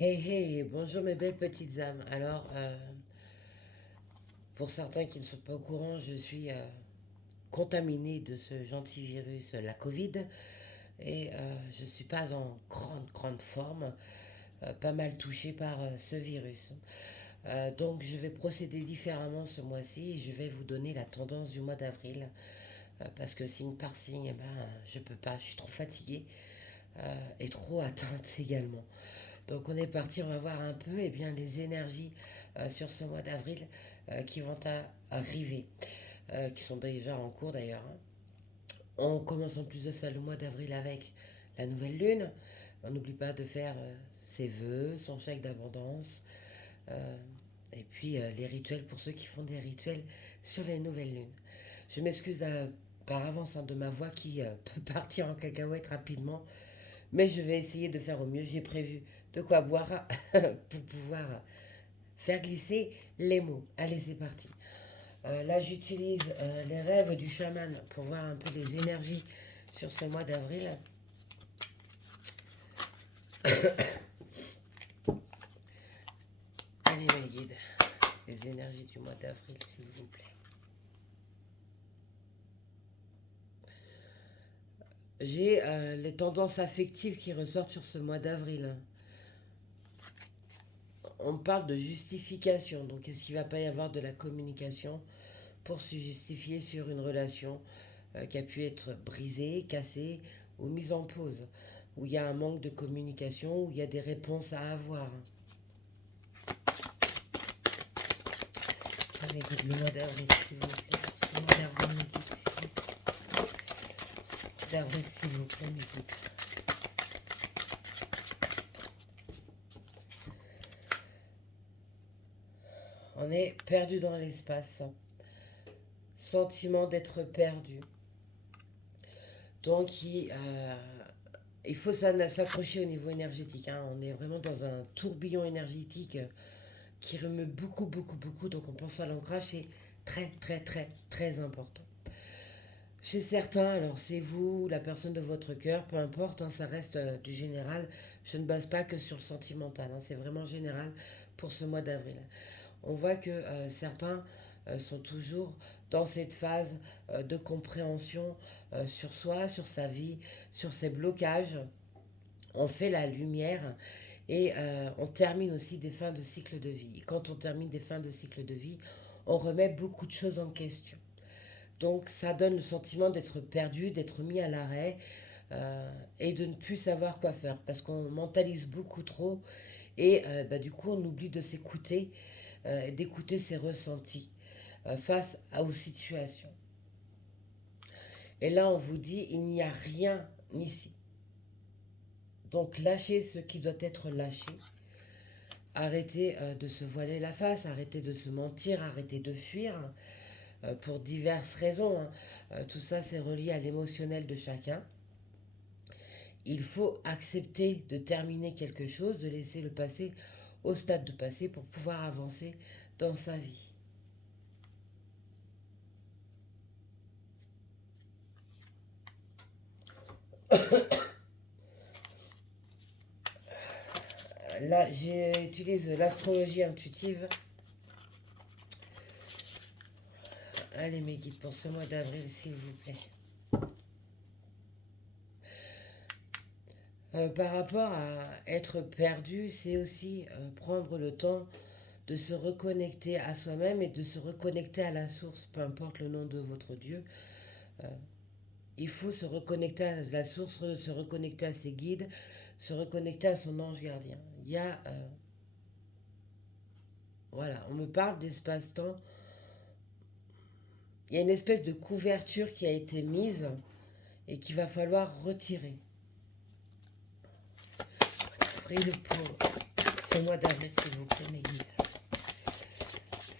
Hey hey, bonjour mes belles petites âmes. Alors, pour certains qui ne sont pas au courant, je suis contaminée de ce gentil virus, la Covid, et je ne suis pas en grande forme, pas mal touchée par ce virus. Donc, je vais procéder différemment ce mois-ci et je vais vous donner la tendance du mois d'avril, parce que signe par signe, eh ben, je peux pas, je suis trop fatiguée et trop atteinte également. Donc on est parti, on va voir un peu les énergies sur ce mois d'avril qui vont arriver, qui sont déjà en cours d'ailleurs, hein. On commence en plus de ça le mois d'avril avec la nouvelle lune. On n'oublie pas de faire ses vœux, son chèque d'abondance, euh, et puis les rituels pour ceux qui font des rituels sur les nouvelles lunes. Je m'excuse par avance hein, de ma voix qui peut partir en cacahuète rapidement, mais je vais essayer de faire au mieux. J'ai prévu de quoi boire pour pouvoir faire glisser les mots. Allez, c'est parti. Là, j'utilise les rêves du chaman pour voir un peu les énergies sur ce mois d'avril. Allez, mes guides, les énergies du mois d'avril, s'il vous plaît. J'ai les tendances affectives qui ressortent sur ce mois d'avril. On parle de justification, donc est-ce qu'il ne va pas y avoir de la communication pour se justifier sur une relation qui a pu être brisée, cassée ou mise en pause, où il y a un manque de communication, où il y a des réponses à avoir. Allez, le mois d'avril, s'il vous plaît. Ce mois d'avril, d'avril, s'il vous plaît, m'écoute. On est perdu dans l'espace. Sentiment d'être perdu. Donc, il faut s'accrocher au niveau énergétique, hein. On est vraiment dans un tourbillon énergétique qui remet beaucoup. Donc, on pense à l'ancrage, c'est très important. Chez certains, alors c'est vous, la personne de votre cœur, peu importe, hein, ça reste du général. Je ne base pas que sur le sentimental, hein, c'est vraiment général pour ce mois d'avril. On voit que certains sont toujours dans cette phase de compréhension sur soi, sur sa vie, sur ses blocages. On fait la lumière et on termine aussi des fins de cycle de vie. Et quand on termine des fins de cycle de vie, on remet beaucoup de choses en question. Donc ça donne le sentiment d'être perdu, d'être mis à l'arrêt et de ne plus savoir quoi faire parce qu'on mentalise beaucoup trop et du coup on oublie de s'écouter et d'écouter ses ressentis face aux situations. Et là on vous dit il n'y a rien ici. Donc lâchez ce qui doit être lâché. Arrêtez de se voiler la face, arrêtez de se mentir, arrêtez de fuir pour diverses raisons, hein. Tout ça c'est relié à l'émotionnel de chacun. Il faut accepter de terminer quelque chose, de laisser le passé au stade de passé pour pouvoir avancer dans sa vie. Là, j'utilise l'astrologie intuitive. Allez, mes guides, pour ce mois d'avril, s'il vous plaît. Par rapport à être perdu, c'est aussi prendre le temps de se reconnecter à soi-même et de se reconnecter à la source, peu importe le nom de votre Dieu. Euh, il faut se reconnecter à la source, se reconnecter à ses guides, se reconnecter à son ange gardien. Il y a, voilà, on me parle d'espace-temps. Il y a une espèce de couverture qui a été mise et qu'il va falloir retirer. Prie-le pour ce mois d'avril, s'il vous plaît, mes guides.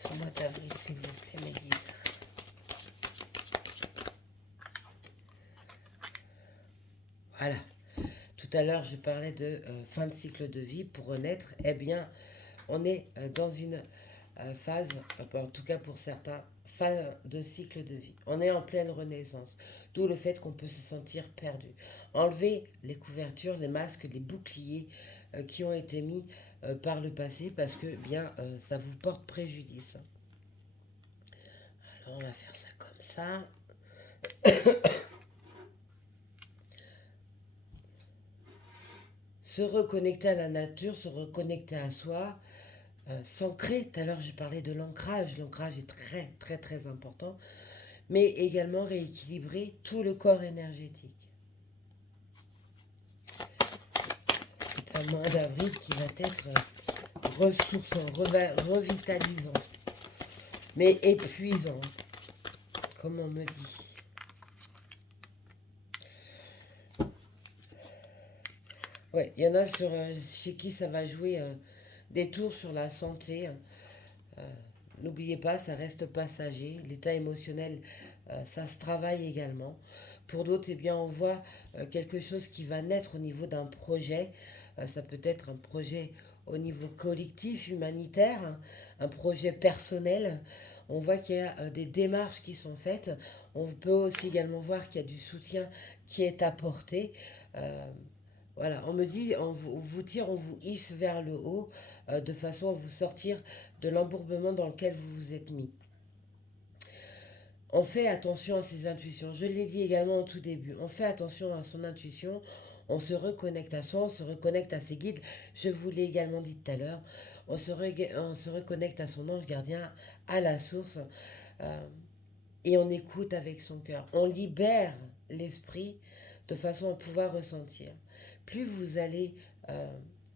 Ce mois d'avril, s'il vous plaît, mes guides. Voilà. Tout à l'heure, je parlais de fin de cycle de vie pour renaître. Eh bien, on est dans une phase, en tout cas pour certains, fin de cycle de vie. On est en pleine renaissance. D'où le fait qu'on peut se sentir perdu. Enlever les couvertures, les masques, les boucliers qui ont été mis par le passé parce que bien ça vous porte préjudice. Alors on va faire ça comme ça. Se reconnecter à la nature, se reconnecter à soi, s'ancrer. Tout à l'heure, je parlais de l'ancrage. L'ancrage est très, très, très important. Mais également rééquilibrer tout le corps énergétique. C'est un mois d'avril qui va être ressourçant, revitalisant, mais épuisant, comme on me dit. Ouais, il y en a chez qui ça va jouer des tours sur la santé. N'oubliez pas, ça reste passager. L'état émotionnel, ça se travaille également. Pour d'autres, eh bien, on voit quelque chose qui va naître au niveau d'un projet. Ça peut être un projet au niveau collectif, humanitaire, hein, un projet personnel. On voit qu'il y a des démarches qui sont faites. On peut aussi également voir qu'il y a du soutien qui est apporté. Euh, voilà, on me dit, on vous tire, on vous hisse vers le haut, de façon à vous sortir de l'embourbement dans lequel vous vous êtes mis. On fait attention à ses intuitions. Je l'ai dit également au tout début. On fait attention à son intuition. On se reconnecte à soi, on se reconnecte à ses guides. Je vous l'ai également dit tout à l'heure. On se reconnecte à son ange gardien, à la source. euh, et on écoute avec son cœur. On libère l'esprit de façon à pouvoir ressentir. Plus vous allez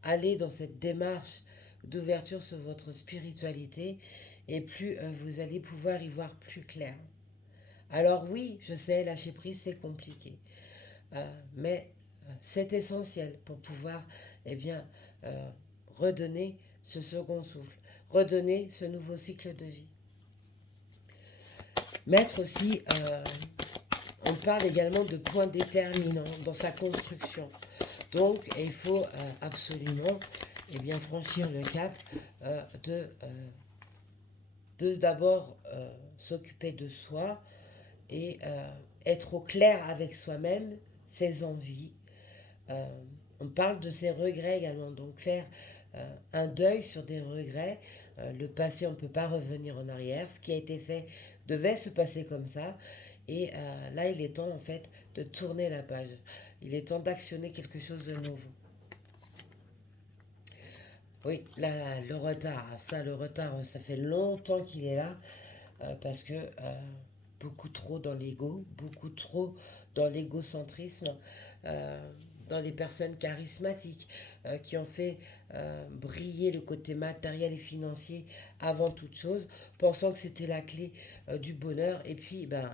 aller dans cette démarche d'ouverture sur votre spiritualité, et plus vous allez pouvoir y voir plus clair. Alors oui, je sais, lâcher prise, c'est compliqué. Mais c'est essentiel pour pouvoir eh bien, euh, redonner ce second souffle, redonner ce nouveau cycle de vie. Mettre aussi, on parle également de points déterminants dans sa construction. Donc, il faut absolument eh bien, franchir le cap de d'abord s'occuper de soi et être au clair avec soi-même, ses envies. Euh, on parle de ses regrets également, donc faire un deuil sur des regrets. Le passé, on ne peut pas revenir en arrière. Ce qui a été fait devait se passer comme ça. Et là, il est temps en fait de tourner la page. Il est temps d'actionner quelque chose de nouveau. Oui, là, le retard, le retard, ça fait longtemps qu'il est là, parce que beaucoup trop dans l'ego, beaucoup trop dans l'égocentrisme, euh, dans les personnes charismatiques qui ont fait briller le côté matériel et financier avant toute chose, pensant que c'était la clé du bonheur. Et puis, ben,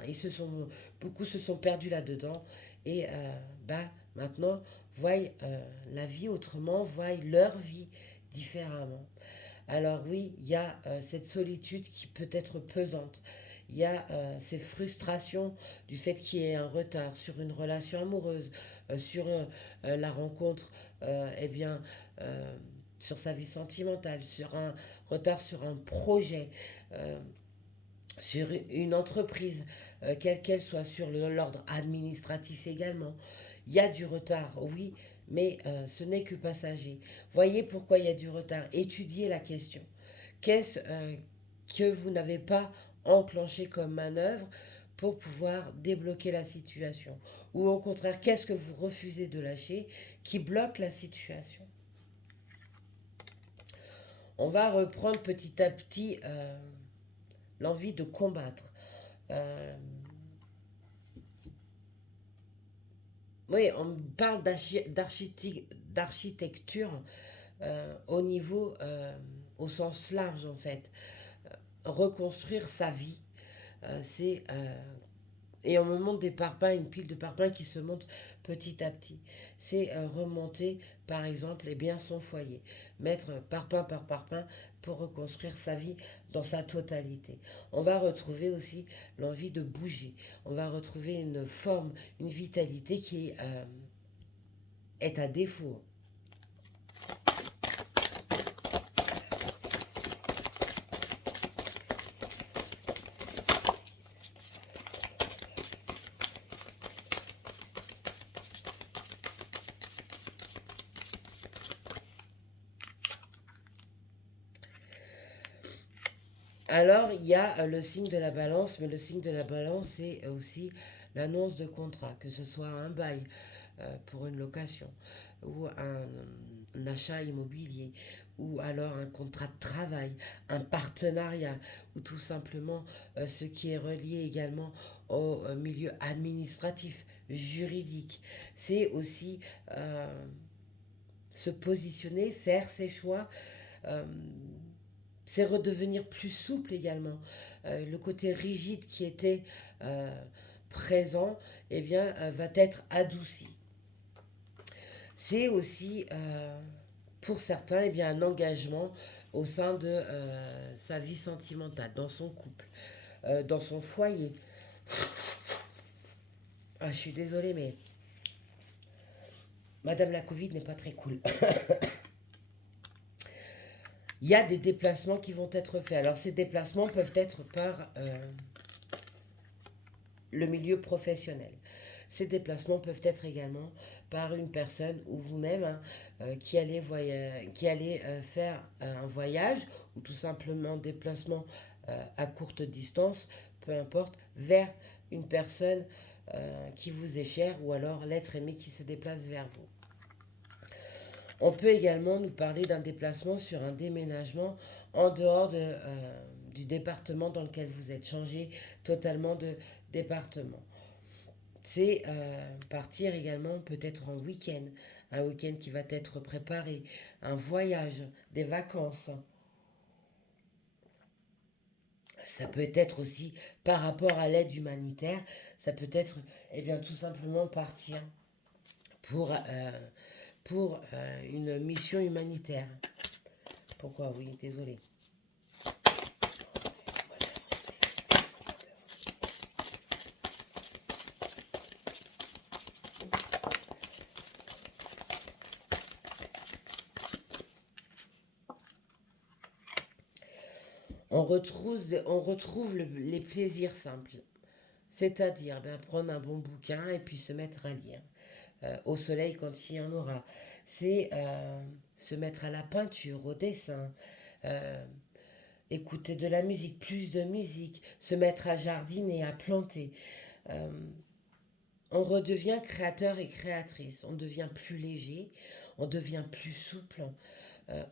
beaucoup se sont perdus là-dedans. Et ben, maintenant, voient la vie autrement, voient leur vie différemment. Alors oui, il y a cette solitude qui peut être pesante. Il y a ces frustrations du fait qu'il y ait un retard sur une relation amoureuse, sur la rencontre, eh bien, euh, sur sa vie sentimentale, sur un retard sur un projet, euh, sur une entreprise, quelle qu'elle soit, sur l'ordre administratif également. Il y a du retard, oui, mais ce n'est que passager. Voyez pourquoi il y a du retard. Étudiez la question. Qu'est-ce que vous n'avez pas enclenché comme manœuvre pour pouvoir débloquer la situation? Ou au contraire, qu'est-ce que vous refusez de lâcher qui bloque la situation? On va reprendre petit à petit l'envie de combattre. Euh, oui, on parle d'architecture au niveau, au sens large en fait. Reconstruire sa vie, c'est et on me montre des parpaings, une pile de parpaings qui se monte petit à petit. C'est remonter, par exemple, eh bien, son foyer. Mettre parpaing par parpaing pour reconstruire sa vie dans sa totalité. On va retrouver aussi l'envie de bouger. On va retrouver une forme, une vitalité qui est à défaut. Alors, il y a le signe de la balance, mais le signe de la balance, c'est aussi l'annonce de contrat, que ce soit un bail pour une location, ou un achat immobilier, ou alors un contrat de travail, un partenariat, ou tout simplement ce qui est relié également au milieu administratif, juridique. C'est aussi se positionner, faire ses choix. euh, c'est redevenir plus souple également. Le côté rigide qui était euh, présent, eh bien, va être adouci. C'est aussi, pour certains, eh bien, un engagement au sein de sa vie sentimentale, dans son couple, dans son foyer. Ah, je suis désolée, mais Madame la Covid n'est pas très cool. Il y a des déplacements qui vont être faits. Alors, ces déplacements peuvent être par le milieu professionnel. Ces déplacements peuvent être également par une personne ou vous-même hein, qui allez faire un voyage ou tout simplement un déplacement à courte distance, peu importe, vers une personne qui vous est chère ou alors l'être aimé qui se déplace vers vous. On peut également nous parler d'un déplacement sur un déménagement en dehors du département dans lequel vous êtes, changé totalement de département. C'est partir également peut-être en week-end, un week-end qui va être préparé, un voyage, des vacances. Ça peut être aussi par rapport à l'aide humanitaire, ça peut être eh bien, tout simplement partir pour, une mission humanitaire. Pourquoi oui, désolé. On retrouve les plaisirs simples, c'est-à-dire ben, prendre un bon bouquin et puis se mettre à lire. Au soleil quand il y en aura. C'est se mettre à la peinture, au dessin, euh, écouter de la musique, plus de musique, se mettre à jardiner, à planter. Euh, on redevient créateur et créatrice, on devient plus léger, on devient plus souple.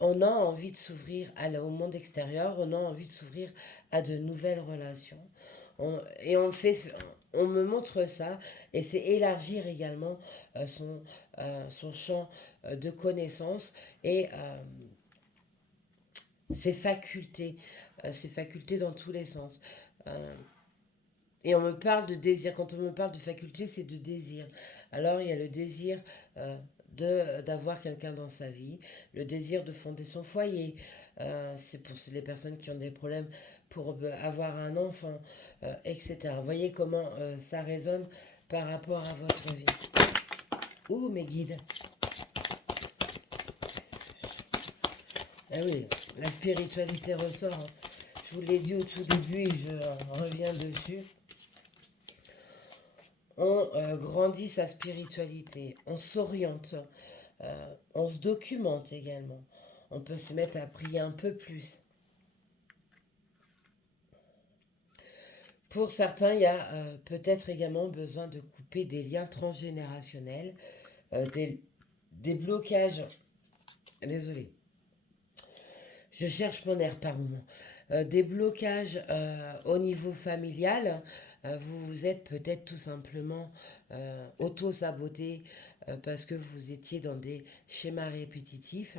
On a envie de s'ouvrir au monde extérieur, on a envie de s'ouvrir à de nouvelles relations. Et on me montre ça, et c'est élargir également son champ de connaissances et ses facultés dans tous les sens. Euh, et on me parle de désir. Quand on me parle de faculté, c'est de désir. Alors il y a le désir d'avoir quelqu'un dans sa vie, le désir de fonder son foyer. C'est pour les personnes qui ont des problèmes pour avoir un enfant, etc. Vous voyez comment ça résonne par rapport à votre vie. Ouh, mes guides. Ah oui, la spiritualité ressort. Hein. Je vous l'ai dit au tout début et je reviens dessus. On grandit sa spiritualité, on s'oriente, on se documente également. On peut se mettre à prier un peu plus. Pour certains, il y a peut-être également besoin de couper des liens transgénérationnels, euh, des, des blocages. Désolé, je cherche mon air par moment. Des blocages au niveau familial. Vous vous êtes peut-être tout simplement auto-saboté parce que vous étiez dans des schémas répétitifs,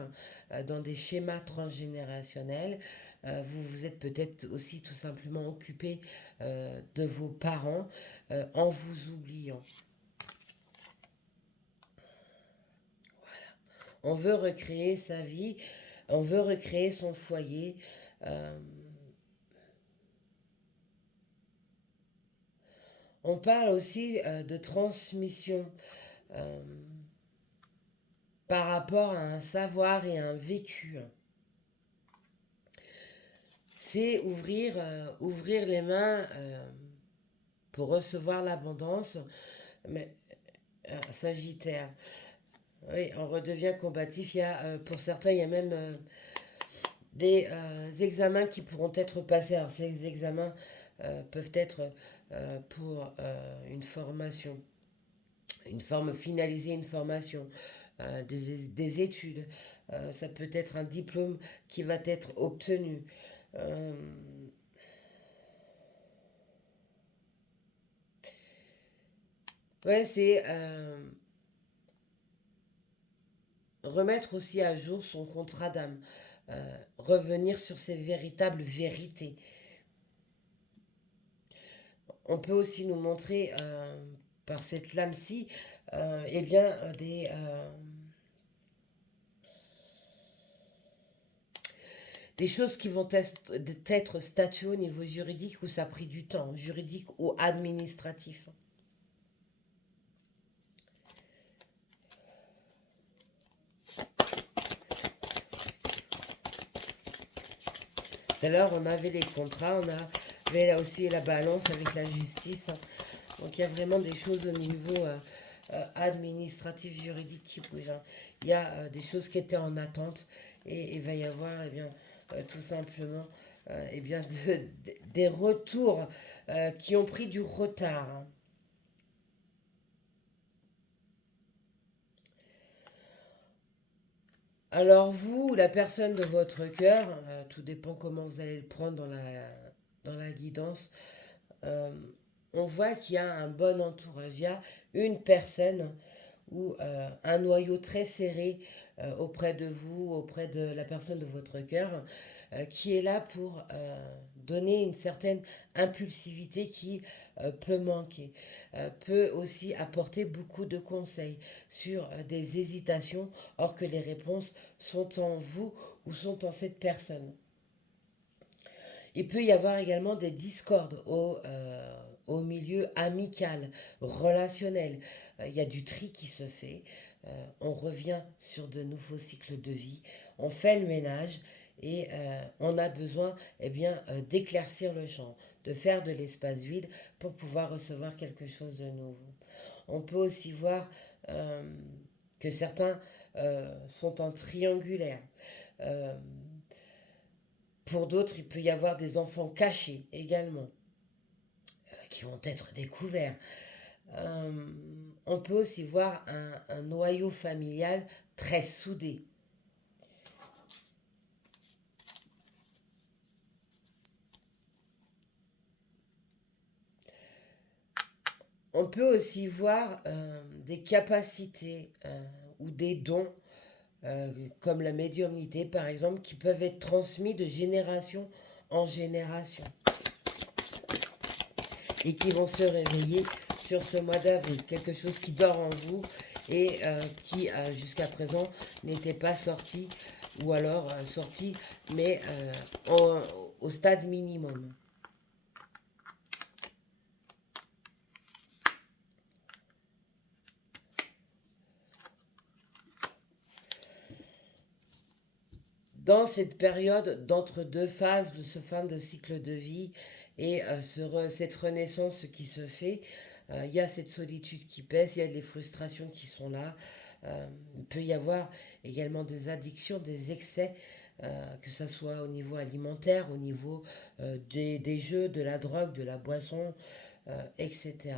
dans des schémas transgénérationnels. Vous vous êtes peut-être aussi tout simplement occupé de vos parents en vous oubliant. On veut recréer sa vie, on veut recréer son foyer. euh, On parle aussi de transmission euh, par rapport à un savoir et à un vécu. C'est ouvrir les mains pour recevoir l'abondance. Mais Sagittaire, oui, on redevient combatif. Pour certains, il y a même des examens qui pourront être passés. Alors ces examens peuvent être pour une formation, une forme finalisée, une formation, des études. Ça peut être un diplôme qui va être obtenu. Euh, ouais, c'est remettre aussi à jour son contrat d'âme, revenir sur ses véritables vérités. On peut aussi nous montrer par cette lame-ci eh bien, des choses qui vont être statuées au niveau juridique où ça a pris du temps, juridique ou administratif. Tout à l'heure, on avait les contrats, on avait là aussi la balance avec la justice. Donc il y a vraiment des choses au niveau administratif, juridique qui bougent, hein. Il y a des choses qui étaient en attente et il va y avoir eh bien, tout simplement eh bien, des retours qui ont pris du retard, hein. Alors vous, la personne de votre cœur, tout dépend comment vous allez le prendre dans la guidance, euh, on voit qu'il y a un bon entourage. Il y a une personne ou un noyau très serré auprès de vous, auprès de la personne de votre cœur, qui est là pour donner une certaine impulsivité qui peut manquer, peut aussi apporter beaucoup de conseils sur des hésitations, or que les réponses sont en vous ou sont en cette personne. Il peut y avoir également des discordes au milieu amical, relationnel. Il y a du tri qui se fait. On revient sur de nouveaux cycles de vie. On fait le ménage et on a besoin eh bien, d'éclaircir le champ, de faire de l'espace vide pour pouvoir recevoir quelque chose de nouveau. On peut aussi voir euh, que certains sont en triangulaire. Euh, pour d'autres, il peut y avoir des enfants cachés également, qui vont être découverts. Euh, on peut aussi voir un noyau familial très soudé. On peut aussi voir des capacités ou des dons, comme la médiumnité par exemple, qui peuvent être transmis de génération en génération et qui vont se réveiller sur ce mois d'avril. Quelque chose qui dort en vous et qui jusqu'à présent n'était pas sorti ou alors sorti mais au stade minimum. Dans cette période d'entre-deux phases de ce fin de cycle de vie et cette renaissance qui se fait, il y a cette solitude qui pèse, il y a des frustrations qui sont là. Il peut y avoir également des addictions, des excès, que ce soit au niveau alimentaire, au niveau des jeux, de la drogue, de la boisson, etc.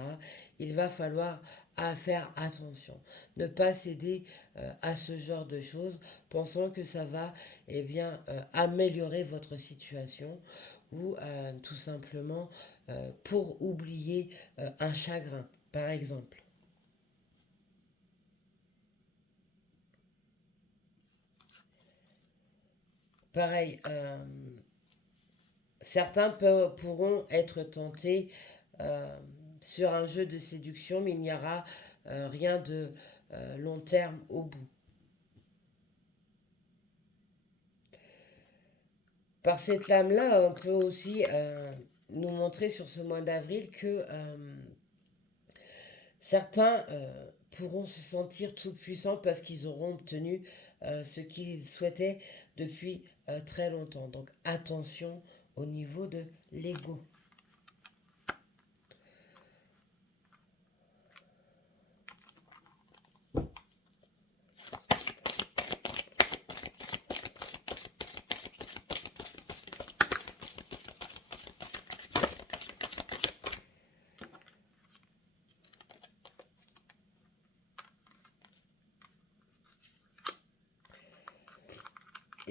Il va falloir faire attention, ne pas céder à ce genre de choses, pensant que ça va eh bien, améliorer votre situation ou tout simplement pour oublier un chagrin, par exemple. Pareil, certains pourront être tentés euh, sur un jeu de séduction, mais il n'y aura rien de long terme au bout. Par cette lame-là, on peut aussi nous montrer sur ce mois d'avril que certains pourront se sentir tout puissants parce qu'ils auront obtenu ce qu'ils souhaitaient depuis très longtemps. Donc attention au niveau de l'ego.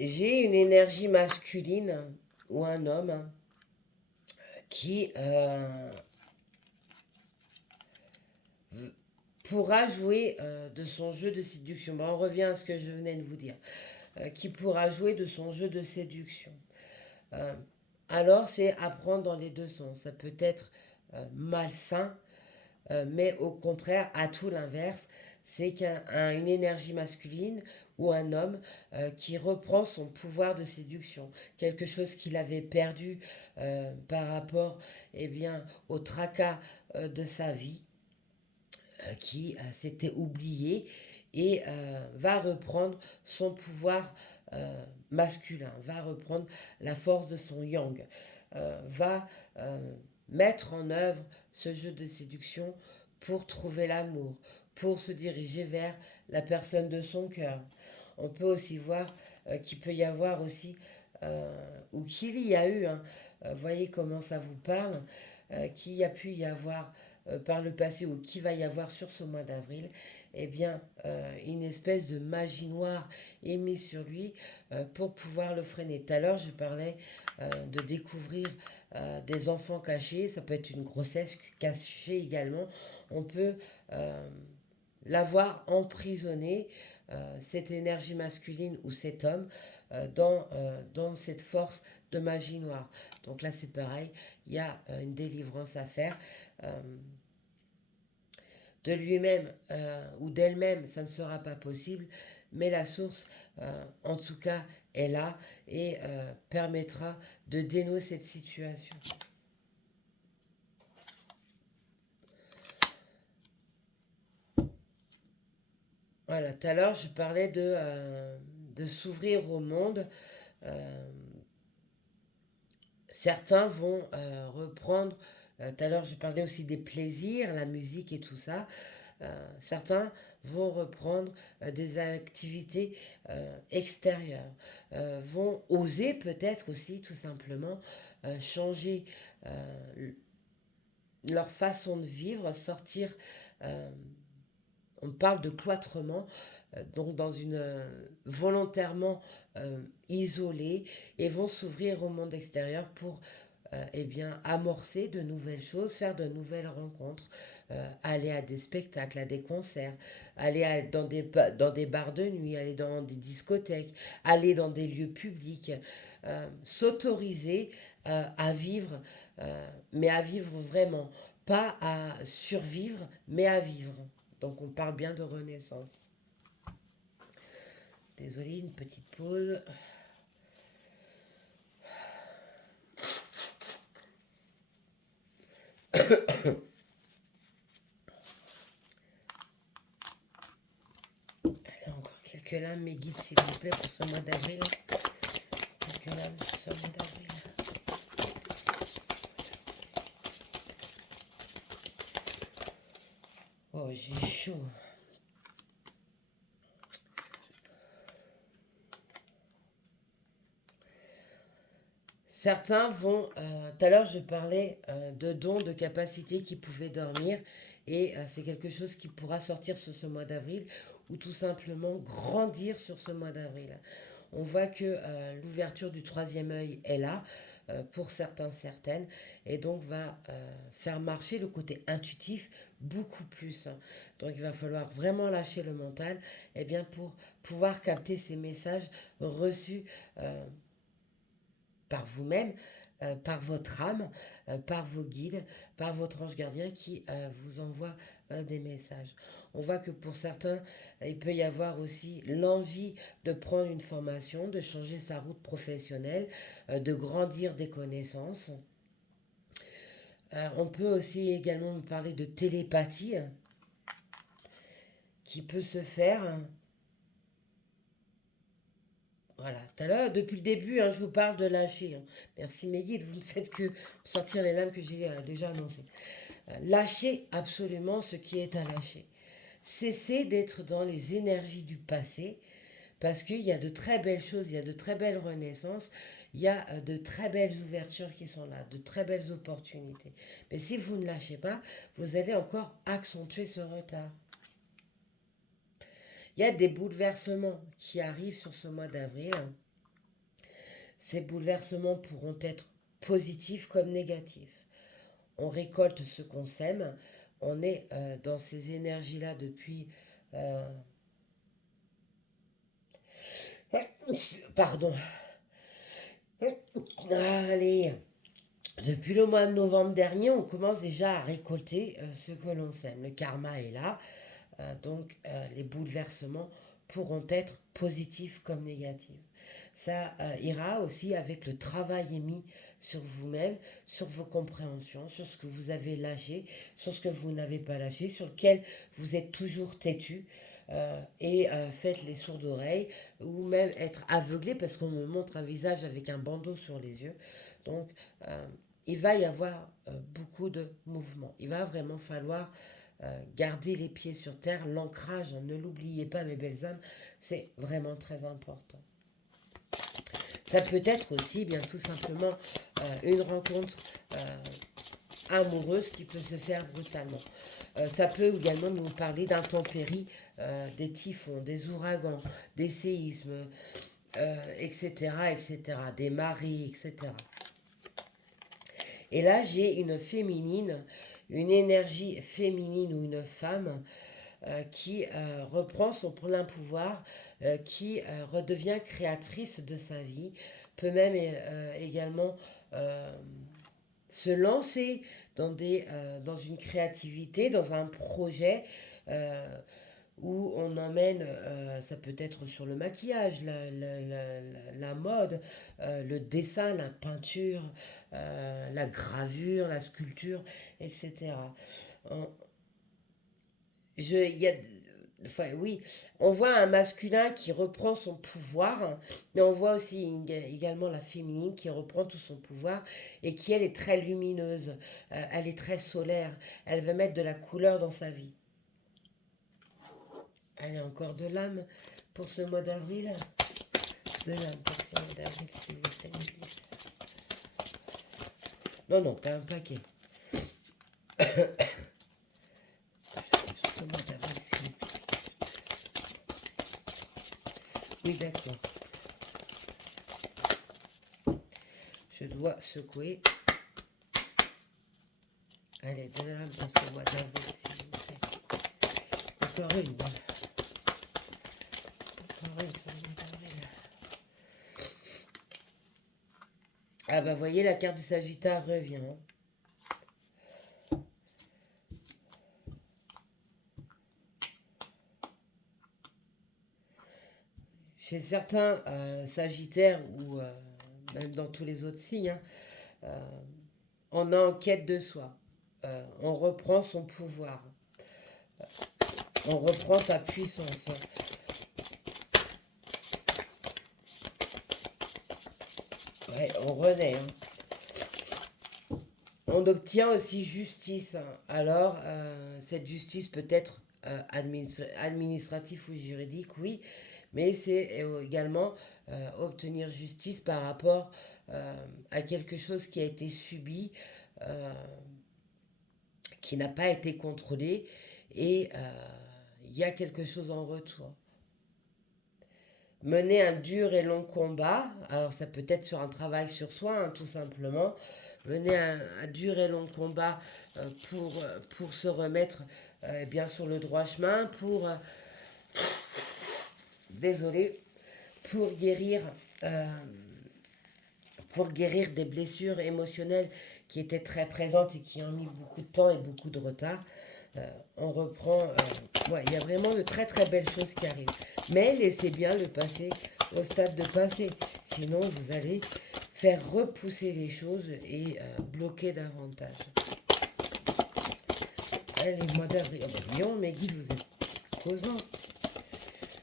J'ai une énergie masculine ou un homme qui pourra jouer de son jeu de séduction. Bon, on revient à ce que je venais de vous dire. Qui pourra jouer de son jeu de séduction. Euh, alors, c'est apprendre dans les deux sens. Ça peut être malsain, mais au contraire, à tout l'inverse, c'est qu'une énergie masculine ou un homme qui reprend son pouvoir de séduction, quelque chose qu'il avait perdu par rapport eh bien, au tracas de sa vie, qui s'était oublié et va reprendre son pouvoir masculin, va reprendre la force de son yang, va mettre en œuvre ce jeu de séduction pour trouver l'amour, pour se diriger vers la personne de son cœur. On peut aussi voir qu'il peut y avoir aussi, ou qu'il y a eu, hein, voyez comment ça vous parle, qu'il y a pu y avoir par le passé ou qui va y avoir sur ce mois d'avril, eh bien, une espèce de magie noire est mise sur lui pour pouvoir le freiner. Tout à l'heure, je parlais de découvrir des enfants cachés, ça peut être une grossesse cachée également. On peut l'avoir emprisonné, cette énergie masculine ou cet homme, dans cette force de magie noire. Donc là, c'est pareil, il y a une délivrance à faire. Euh, de lui-même ou d'elle-même, ça ne sera pas possible, mais la source, en tout cas, est là et permettra de dénouer cette situation. Voilà, tout à l'heure, je parlais de s'ouvrir au monde. Euh, Certains vont reprendre, tout à l'heure, je parlais aussi des plaisirs, la musique et tout ça. Certains vont reprendre des activités extérieures, vont oser peut-être aussi tout simplement changer leur façon de vivre, sortir, euh, on parle de cloîtrement, donc dans une volontairement isolée, et vont s'ouvrir au monde extérieur pour eh bien, amorcer de nouvelles choses, faire de nouvelles rencontres, aller à des spectacles, à des concerts, aller dans des bars de nuit, aller dans des discothèques, aller dans des lieux publics, s'autoriser à vivre, mais à vivre vraiment, pas à survivre, mais à vivre. Donc on parle bien de renaissance. Désolée, une petite pause. Allez, encore quelques lames, mes guides, s'il vous plaît, pour ce mois d'avril. Quelques lames sur ce mois d'avril. Oh, j'ai chaud. Certains vont, tout à l'heure je parlais de dons, de capacités qui pouvaient dormir, et c'est quelque chose qui pourra sortir sur ce mois d'avril, ou tout simplement grandir sur ce mois d'avril. On voit que l'ouverture du troisième œil est là, pour certains, certaines, et donc va faire marcher le côté intuitif beaucoup plus. Donc il va falloir vraiment lâcher le mental, et bien pour pouvoir capter ces messages reçus par vous-même, par votre âme, par vos guides, par votre ange gardien qui vous envoie des messages. On voit que pour certains, il peut y avoir aussi l'envie de prendre une formation, de changer sa route professionnelle, de grandir des connaissances. On peut aussi également parler de télépathie qui peut se faire. Voilà, tout à l'heure, depuis le début, hein, je vous parle de lâcher, hein. Merci mes guides, vous ne faites que sortir les lames que j'ai déjà annoncées. Lâcher absolument ce qui est à lâcher. Cessez d'être dans les énergies du passé, parce qu'il y a de très belles choses, il y a de très belles renaissances, il y a de très belles ouvertures qui sont là, de très belles opportunités. Mais si vous ne lâchez pas, vous allez encore accentuer ce retard. Il y a des bouleversements qui arrivent sur ce mois d'avril, Ces bouleversements pourront être positifs comme négatifs. On récolte ce qu'on sème. On est dans ces énergies-là depuis... euh, Pardon. Allez. Depuis le mois de novembre dernier, on commence déjà à récolter ce que l'on sème. Le karma est là. Donc les bouleversements pourront être positifs comme négatifs. Ça ira aussi avec le travail émis sur vous-même, sur vos compréhensions, sur ce que vous avez lâché, sur ce que vous n'avez pas lâché, sur lequel vous êtes toujours têtu. Faites les sourdes oreilles ou même être aveuglé parce qu'on me montre un visage avec un bandeau sur les yeux. Donc il va y avoir beaucoup de mouvements. Il va vraiment falloir garder les pieds sur terre, l'ancrage, ne l'oubliez pas mes belles âmes, c'est vraiment très important. Ça peut être aussi, bien tout simplement, une rencontre amoureuse qui peut se faire brutalement. Ça peut également nous parler d'intempéries, des typhons, des ouragans, des séismes, etc., etc., des marées, etc. Et là, j'ai une féminine, une énergie féminine ou une femme qui reprend son plein pouvoir, qui redevient créatrice de sa vie, peut même également euh, se lancer dans une créativité, dans un projet où on emmène, ça peut être sur le maquillage, la mode, le dessin, la peinture, la gravure, la sculpture, etc. On, il y a, enfin, oui, on voit un masculin qui reprend son pouvoir, mais on voit aussi également la féminine qui reprend tout son pouvoir et qui, elle, est très lumineuse, elle est très solaire, elle veut mettre de la couleur dans sa vie. Elle a encore de l'âme pour ce mois d'avril. De l'âme pour ce mois d'avril, s'il vous plaît. Non, non, t'as un paquet. Sur ce mois d'avril, s'il vous plaît. Oui, d'accord. Je dois secouer. Allez, de l'âme pour ce mois d'avril, s'il vous plaît. Encore une. Encore une sur le mois d'avril. Ah bah, voyez, la carte du Sagittaire revient. Chez certains Sagittaires ou même dans tous les autres signes, hein, euh, on est en quête de soi. On reprend son pouvoir. On reprend sa puissance. Ouais, on renaît. Hein. On obtient aussi justice. Hein. Alors, cette justice peut être administrative ou juridique, oui, mais c'est également obtenir justice par rapport à quelque chose qui a été subi, euh, qui n'a pas été contrôlé, et il y a quelque chose en retour. Mener un dur et long combat, alors ça peut être sur un travail sur soi, hein, tout simplement, mener un dur et long combat pour se remettre bien sur le droit chemin, désolé, pour guérir, euh, pour guérir des blessures émotionnelles qui étaient très présentes et qui ont mis beaucoup de temps et beaucoup de retard. On reprend. Ouais, il y a vraiment de très très belles choses qui arrivent. Mais laissez bien le passé au stade de passé. Sinon, vous allez faire repousser les choses et bloquer davantage. Allez, mois d'avril. Oh, bah, Lyon, mes guides, vous êtes causants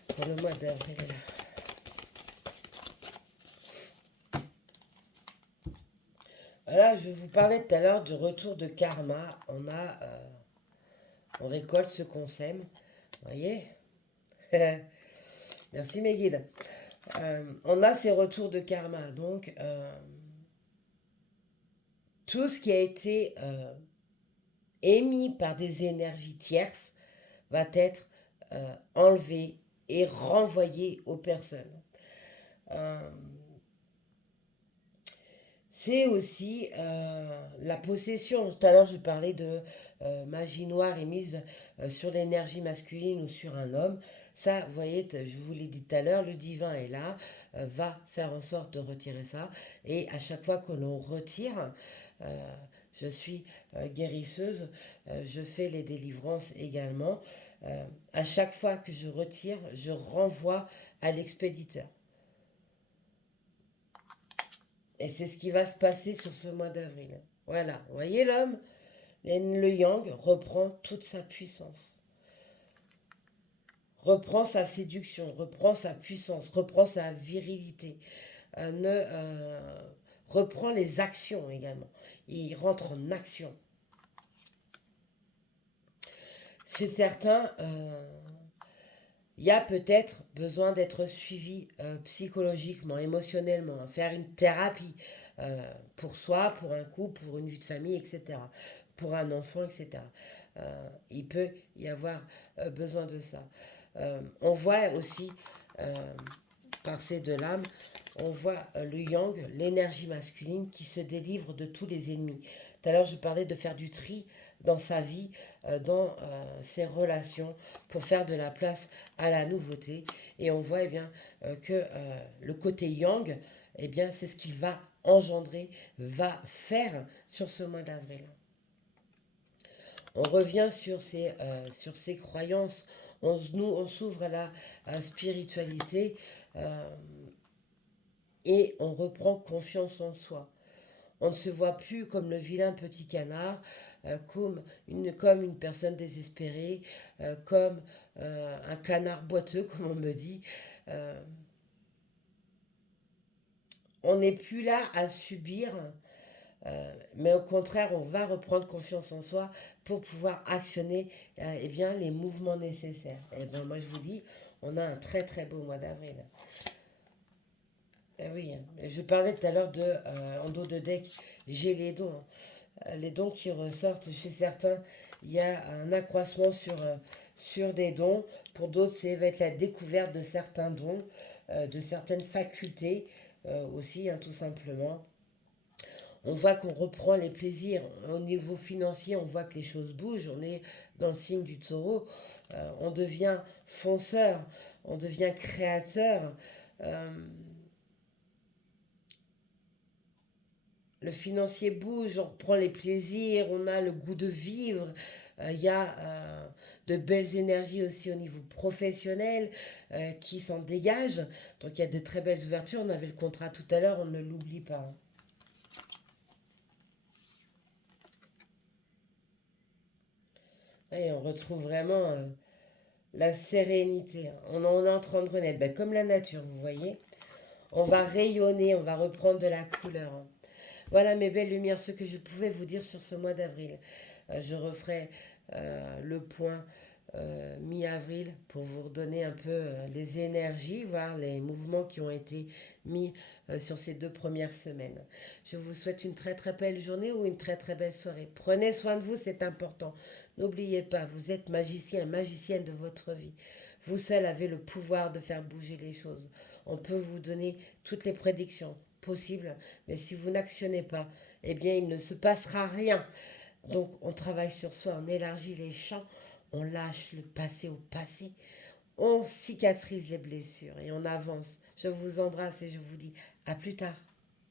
pour le mois d'avril. Voilà, je vous parlais tout à l'heure du retour de karma. On récolte ce qu'on sème. Vous voyez. Merci mes guides. On a ces retours de karma. Donc, tout ce qui a été émis par des énergies tierces va être enlevé et renvoyé aux personnes. Euh, C'est aussi la possession. Tout à l'heure, je parlais de magie noire émise sur l'énergie masculine ou sur un homme. Ça, vous voyez, je vous l'ai dit tout à l'heure, le divin est là, va faire en sorte de retirer ça. Et à chaque fois que l'on retire, euh, je suis guérisseuse, je fais les délivrances également. À chaque fois que je retire, je renvoie à l'expéditeur. Et c'est ce qui va se passer sur ce mois d'avril. Voilà, vous voyez l'homme, le yang reprend toute sa puissance, reprend sa séduction, reprend sa puissance, reprend sa virilité, reprend les actions également. Il rentre en action. Chez certains, il y a peut-être besoin d'être suivi psychologiquement, émotionnellement, faire une thérapie pour soi, pour un couple, pour une vie de famille, etc. Pour un enfant, etc. Il peut y avoir besoin de ça. On voit aussi, euh, par ces deux lames, on voit le yang, l'énergie masculine, qui se délivre de tous les ennemis. Tout à l'heure, je parlais de faire du tri dans sa vie, dans ses relations, pour faire de la place à la nouveauté. Et on voit eh bien, que le côté yang, eh bien, c'est ce qu'il va engendrer, va faire sur ce mois d'avril. On revient sur ces croyances, on s'ouvre à la spiritualité et on reprend confiance en soi. On ne se voit plus comme le vilain petit canard, comme une personne désespérée, comme un canard boiteux, comme on me dit. Euh, on n'est plus là à subir, mais au contraire, on va reprendre confiance en soi pour pouvoir actionner eh bien, les mouvements nécessaires. Et ben, moi, je vous dis, on a un très très beau mois d'avril. Eh oui, je parlais tout à l'heure en dos de deck, j'ai les dons. Les dons qui ressortent chez certains, il y a un accroissement sur des dons. Pour d'autres, c'est va être la découverte de certains dons, de certaines facultés aussi, hein, tout simplement. On voit qu'on reprend les plaisirs. Au niveau financier, on voit que les choses bougent. On est dans le signe du taureau. On devient fonceur, on devient créateur. Euh, le financier bouge, on reprend les plaisirs, on a le goût de vivre. Il y a de belles énergies aussi au niveau professionnel qui s'en dégagent. Donc il y a de très belles ouvertures. On avait le contrat tout à l'heure, on ne l'oublie pas. Et on retrouve vraiment la sérénité. On est en train de renaître, ben, comme la nature, vous voyez. On va rayonner, on va reprendre de la couleur. Voilà mes belles lumières, ce que je pouvais vous dire sur ce mois d'avril. Je referai le point mi-avril pour vous redonner un peu les énergies, voir les mouvements qui ont été mis sur ces 2 premières semaines. Je vous souhaite une très très belle journée ou une très très belle soirée. Prenez soin de vous, c'est important. N'oubliez pas, vous êtes magicien et magicienne de votre vie. Vous seul avez le pouvoir de faire bouger les choses. On peut vous donner toutes les prédictions possibles, mais si vous n'actionnez pas, eh bien il ne se passera rien. Donc on travaille sur soi, on élargit les champs, on lâche le passé au passé, on cicatrise les blessures et on avance. Je vous embrasse et je vous dis à plus tard.